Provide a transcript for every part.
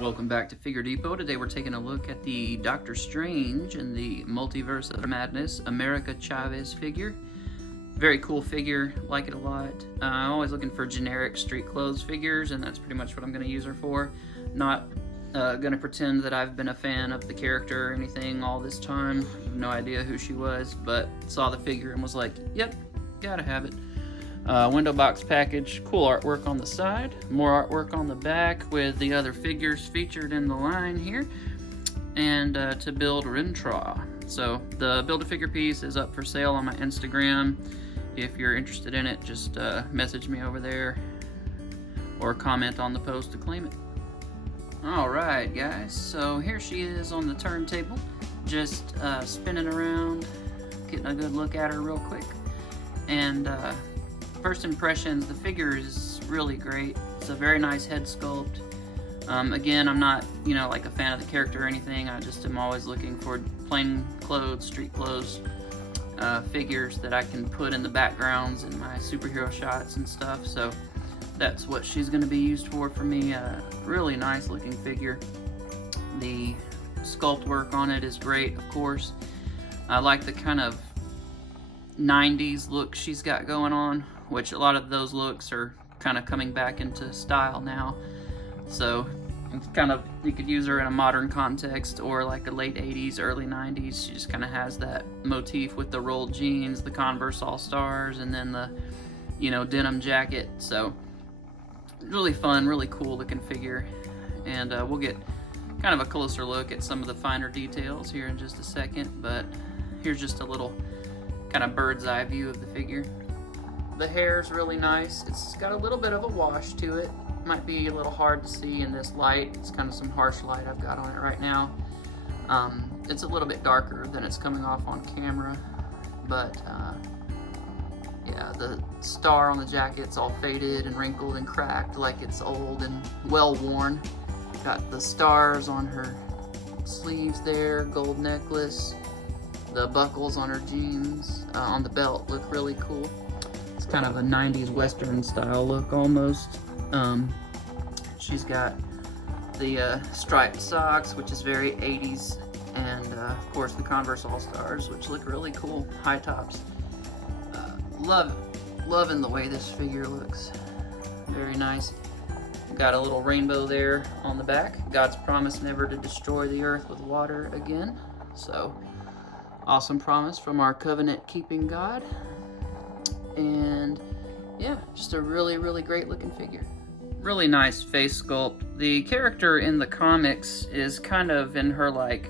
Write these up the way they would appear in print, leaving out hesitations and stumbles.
Welcome back to Figure Depot. Today we're taking a look at the Doctor Strange and the Multiverse of Madness America Chavez figure. Very cool figure, like it a lot. I'm always looking for generic street clothes figures, and that's pretty much what I'm going to use her for. Not going to pretend that I've been a fan of the character or anything all this time. I have no idea who she was, but saw the figure and was like, yep, gotta have it. Window box package, cool artwork on the side, more artwork on the back with the other figures featured in the line here, and to build Rintra. So the Build-A-Figure piece is up for sale on my Instagram. If you're interested in it, just message me over there or comment on the post to claim it. Alright guys, so here she is on the turntable, just spinning around, getting a good look at her real quick. And first impressions, the figure is really great. It's a very nice head sculpt. Again, I'm not, like a fan of the character or anything. I just am always looking for plain clothes, street clothes, figures that I can put in the backgrounds in my superhero shots and stuff. So that's what she's going to be used for me. Really nice looking figure. The sculpt work on it is great, of course. I like the kind of 90s look she's got going on, which a lot of those looks are kind of coming back into style now. So it's kind of, you could use her in a modern context or like a late 80s, early 90s. She just kind of has that motif with the rolled jeans, the Converse All-Stars, and then the, denim jacket. So really fun, really cool looking figure. And we'll get kind of a closer look at some of the finer details here in just a second, but here's just a little kind of bird's eye view of the figure. The hair's really nice. It's got a little bit of a wash to it. Might be a little hard to see in this light. It's kind of some harsh light I've got on it right now. It's a little bit darker than it's coming off on camera, but yeah, the star on the jacket's all faded and wrinkled and cracked like it's old and well worn. Got the stars on her sleeves there, gold necklace. The buckles on her jeans, on the belt, look really cool. It's kind of a 90s Western style look almost. She's got the striped socks, which is very 80s, and of course the Converse All-Stars, which look really cool, high tops. Loving the way this figure looks. Very nice. Got a little rainbow there on the back. God's promise never to destroy the earth with water again. So awesome promise from our covenant-keeping God. And yeah, just a really, really great looking figure. Really nice face sculpt. The character in the comics is kind of in her,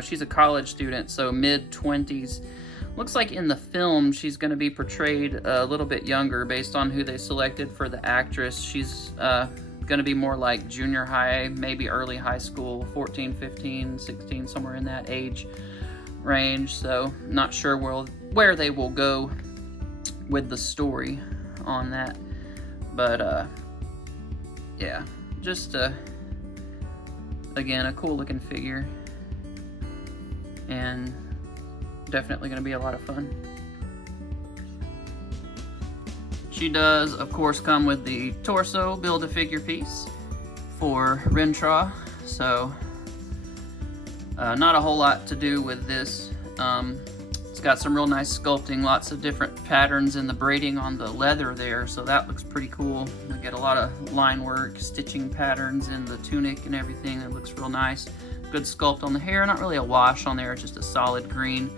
she's a college student, so mid-20s. Looks like in the film she's going to be portrayed a little bit younger based on who they selected for the actress. She's going to be more like junior high, maybe early high school, 14, 15, 16, somewhere in that age range. So not sure where they will go with the story on that, but yeah, just again, a cool looking figure, and definitely going to be a lot of fun. She does, of course, come with the torso Build-A-Figure piece for Rintra, so not a whole lot to do with this. It's got some real nice sculpting, lots of different patterns in the braiding on the leather there, so that looks pretty cool. We get a lot of line work, stitching patterns in the tunic and everything. It looks real nice. Good sculpt on the hair, not really a wash on there, just a solid green,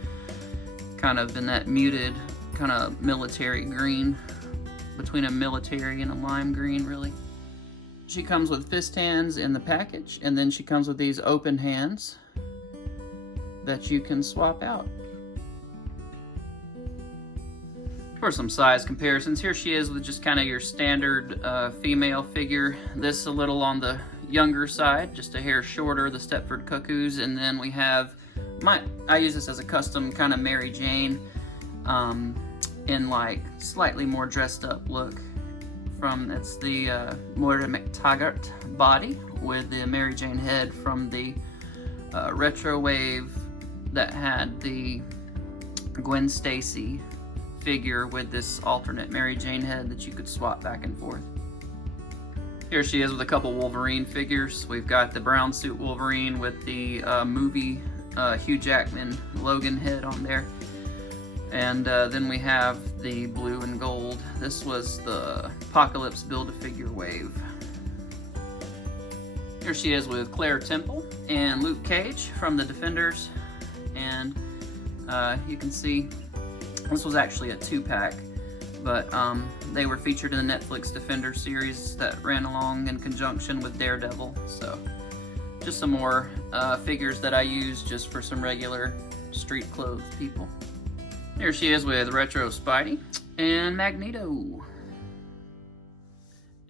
kind of in that muted kind of military green, between a military and a lime green, really. She comes with fist hands in the package, and then she comes with these open hands that you can swap out. For some size comparisons, here she is with just kind of your standard female figure. This a little on the younger side, just a hair shorter, the Stepford Cuckoos, and then we have I use this as a custom kind of Mary Jane in like slightly more dressed up look. It's the Moira McTaggart body with the Mary Jane head from the retro wave that had the Gwen Stacy figure with this alternate Mary Jane head that you could swap back and forth. Here she is with a couple Wolverine figures. We've got the brown suit Wolverine with the movie Hugh Jackman Logan head on there. And then we have the blue and gold. This was the Apocalypse Build-A-Figure wave. Here she is with Claire Temple and Luke Cage from the Defenders. And you can see this was actually a 2-pack, but they were featured in the Netflix Defender series that ran along in conjunction with Daredevil. So just some more figures that I use just for some regular street clothes people. Here she is with Retro Spidey and Magneto.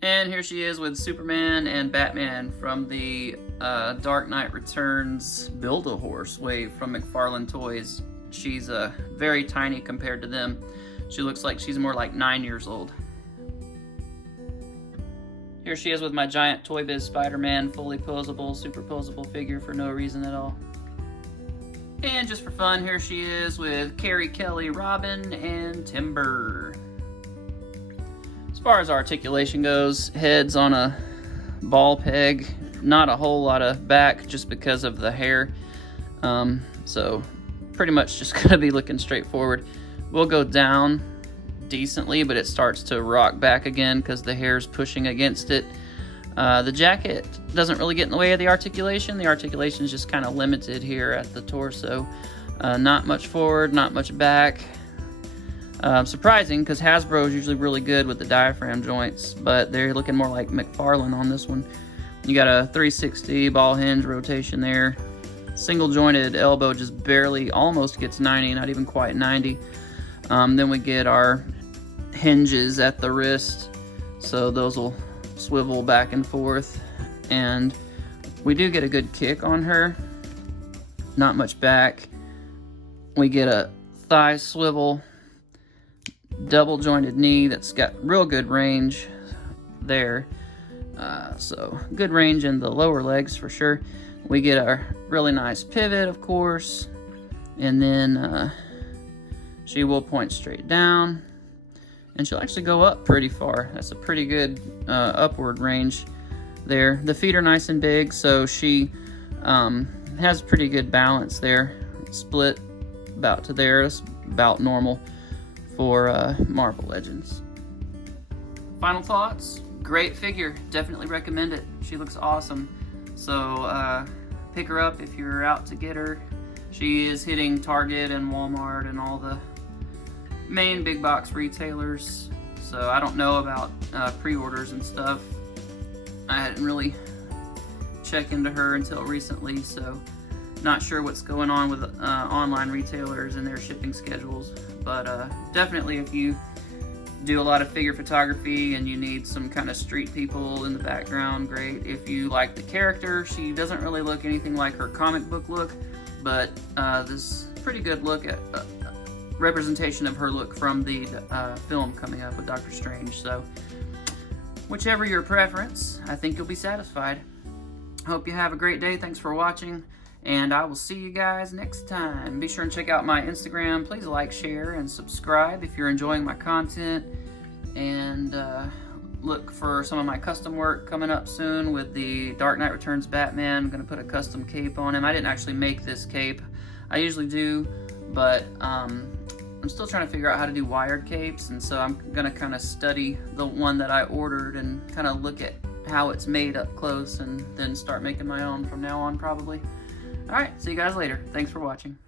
And here she is with Superman and Batman from the Dark Knight Returns Build-A-Horse wave from McFarlane Toys. She's very tiny compared to them. She looks like she's more like 9 years old. Here she is with my giant Toy Biz Spider-Man fully posable, super posable figure for no reason at all. And just for fun, here she is with Carrie Kelly, Robin, and Timber. As far as articulation goes, head's on a ball peg. Not a whole lot of back just because of the hair. So pretty much just gonna be looking straight forward. We'll go down decently, but it starts to rock back again because the hair's pushing against it. The jacket doesn't really get in the way of the articulation. The articulation is just kind of limited here at the torso. Not much forward, not much back. Surprising, because Hasbro is usually really good with the diaphragm joints, but they're looking more like McFarlane on this one. You got a 360 ball hinge rotation there. Single jointed elbow just barely, almost gets 90, not even quite 90. Then we get our hinges at the wrist, so those will swivel back and forth. And we do get a good kick on her. Not much back. We get a thigh swivel. Double jointed knee that's got real good range there. So good range in the lower legs for sure. We get a really nice pivot, of course, and then she will point straight down, and she'll actually go up pretty far. That's a pretty good upward range there. The feet are nice and big, so she has pretty good balance there. Split about to there. It's about normal for Marvel Legends. Final thoughts? Great figure. Definitely recommend it. She looks awesome. So pick her up if you're out to get her. She is hitting Target and Walmart and all the main big box retailers. So I don't know about pre-orders and stuff. I hadn't really checked into her until recently, so not sure what's going on with online retailers and their shipping schedules. But definitely if you do a lot of figure photography and you need some kind of street people in the background, great. If you like the character, she doesn't really look anything like her comic book look, but this pretty good look at representation of her look from the film coming up with Doctor Strange. So whichever your preference, I think you'll be satisfied. Hope you have a great day. Thanks for watching, and I will see you guys next time. Be sure and check out my Instagram. Please like, share, and subscribe if you're enjoying my content. And look for some of my custom work coming up soon with the Dark Knight Returns Batman. I'm going to put a custom cape on him. I didn't actually make this cape. I usually do, but I'm still trying to figure out how to do wired capes, and so I'm going to kind of study the one that I ordered and kind of look at how it's made up close, and then start making my own from now on probably. Alright, see you guys later. Thanks for watching.